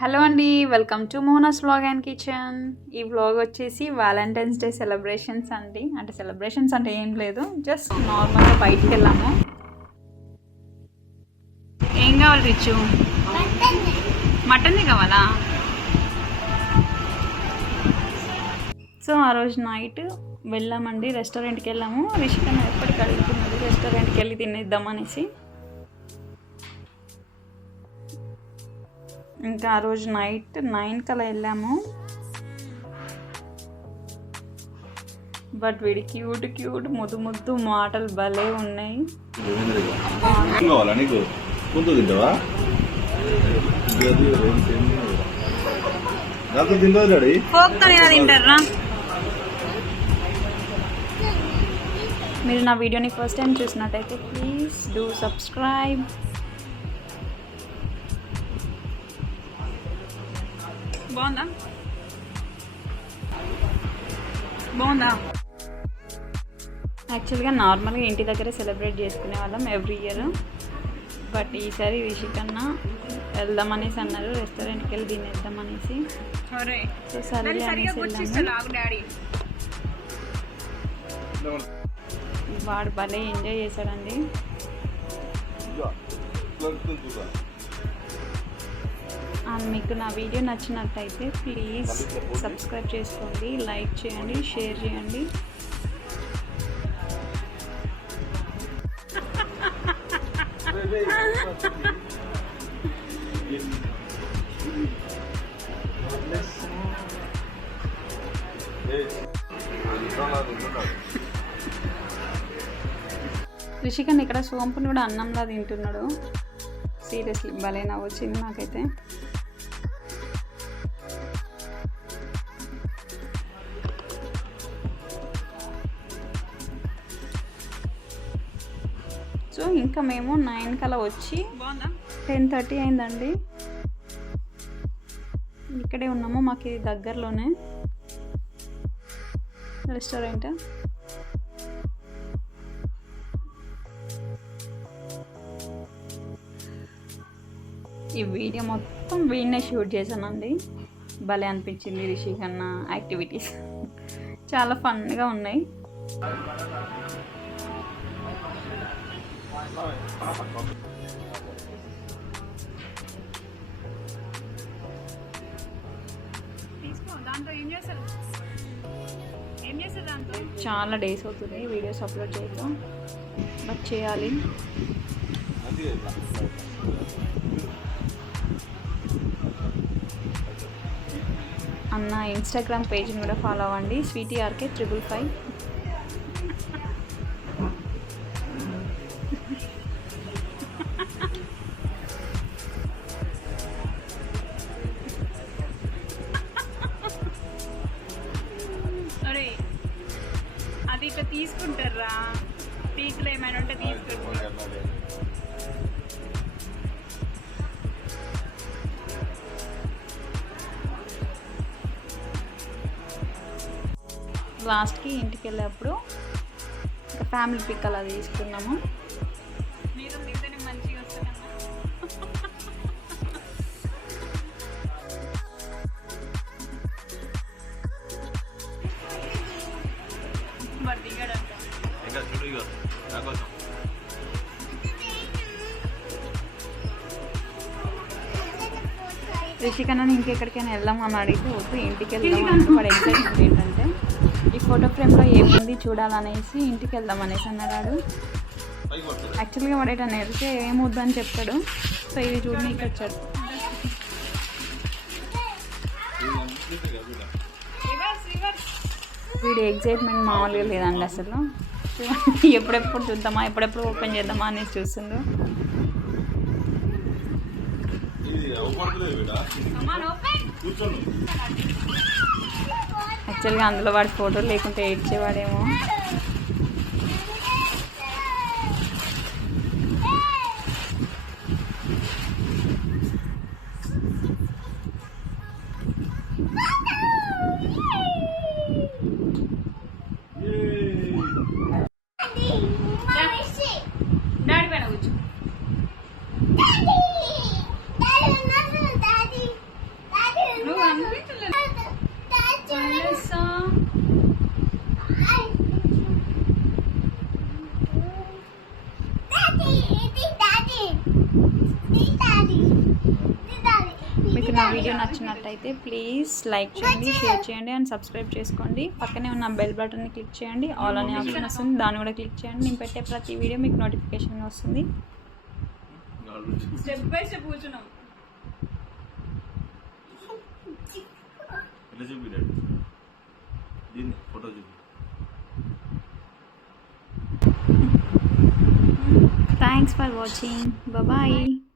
Hello అండి, welcome to Mona's vlog and kitchen. ఈ vlog వచ్చేసి వ్యాలంటైన్స్ డే సెలబ్రేషన్స్ అండి. అంటే సెలబ్రేషన్స్ అంటే ఏం లేదు, జస్ట్ నార్మల్గా బయటికి వెళ్ళాము. ఏం కావాలి రిచ్చు? మటన్ కావాలా? సో ఆ రోజు నైట్ వెళ్ళామండి, రెస్టారెంట్కి వెళ్ళాము. రిషికన్న ఎప్పటికి అడుగుతున్నది రెస్టారెంట్కి వెళ్ళి తినేద్దామనేసి. ఇంకా ఆ రోజు నైట్ 9 కలా వెళ్ళాము. బట్ వీడి క్యూట్ ముద్దు మాటలు భలే ఉన్నాయి. తింటారా? మీరు నా వీడియోని ఫస్ట్ టైం చూసినట్టయితే ప్లీజ్ డూ సబ్స్క్రైబ్. బాగుందా? యాక్చువల్గా నార్మల్గా ఇంటి దగ్గర సెలబ్రేట్ చేసుకునే వాళ్ళం ఎవ్రీ ఇయర్. బట్ ఈసారి రిషికన్నా వెళ్దామనేసి అన్నారు, రెస్టారెంట్కి వెళ్ళి తినేద్దామనేసి. సో సరే వాడు భలే ఎంజాయ్ చేశాడండి. మీకు నా వీడియో నచ్చినట్టయితే ప్లీజ్ సబ్స్క్రైబ్ చేసుకోండి, లైక్ చేయండి, షేర్ చేయండి. రిషికన్ ఇక్కడ సోంపుని కూడా అన్నంలా తింటున్నాడు. సీరియస్లీ భలే నవ్వొచ్చింది నాకైతే. సో ఇంకా మేము 9 కలా వచ్చి 10:30 అయిందండి. ఇక్కడే ఉన్నాము, మాకు ఇది దగ్గరలోనే రెస్టారెంట్. ఈ వీడియో మొత్తం వీడినే షూట్ చేశానండి. భలే అనిపించింది రిషి కన్నా యాక్టివిటీస్ చాలా ఫన్గా ఉన్నాయి. చాలా డేస్ అవుతుంది వీడియోస్ అప్లోడ్ చేయడం, బట్ చేయాలి. అన్న ఇన్స్టాగ్రామ్ పేజ్ని కూడా ఫాలో అవ్వండి, SweetyRK555. అది ఇట్లా తీసుకుంటారా? పీకులు ఏమైనా ఉంటే తీసుకుంటారు. లాస్ట్కి ఇంటికి వెళ్ళేప్పుడు ఒక ఫ్యామిలీ పిక్ అలా తీసుకున్నాము. మీరు మీతోనే మంచిగా వస్తున్నాము. రిషికన్నా ఇంకెక్కడికైనా వెళ్దాం అని అడిగితే వద్దు, ఇంటికి వెళ్దాం అంటే వాడు ఎక్సైట్మెంట్ ఏంటంటే ఈ ఫోటో ఫ్రేమ్లో ఏముంది చూడాలనేసి ఇంటికి వెళ్దాం అనేసి అన్నాడు. యాక్చువల్గా వాడు ఎటన్నా వెళ్తే ఏమొద్దు అని చెప్తాడు. సో ఇది చూడనీకి వచ్చాడు. వీడి ఎగ్జైట్మెంట్ మామూలుగా లేదండి అసలు. ఎప్పుడెప్పుడు చూద్దామా, ఎప్పుడెప్పుడు ఓపెన్ చేద్దామా అనేసి చూస్తుండ్రు. యాక్చువల్గా అందులో వాడి ఫోటో లేకుంటే ఏడ్చేవాడేమో. డాడీ పైన కూర్చో. వీడియో నచ్చినట్టయితే ప్లీజ్ లైక్ చేయండి, షేర్ చేయండి అండ్ సబ్స్క్రైబ్ చేసుకోండి. పక్కనే ఉన్న బెల్ బటన్ని క్లిక్ చేయండి. ఆల్ అనే ఆప్షన్ వస్తుంది, దాన్ని కూడా క్లిక్ చేయండి. నేను పెట్టే ప్రతి వీడియో మీకు నోటిఫికేషన్ వస్తుంది. స్టెప్ బై స్టెప్ కూర్చున్నాం. Thanks for watching. Bye bye.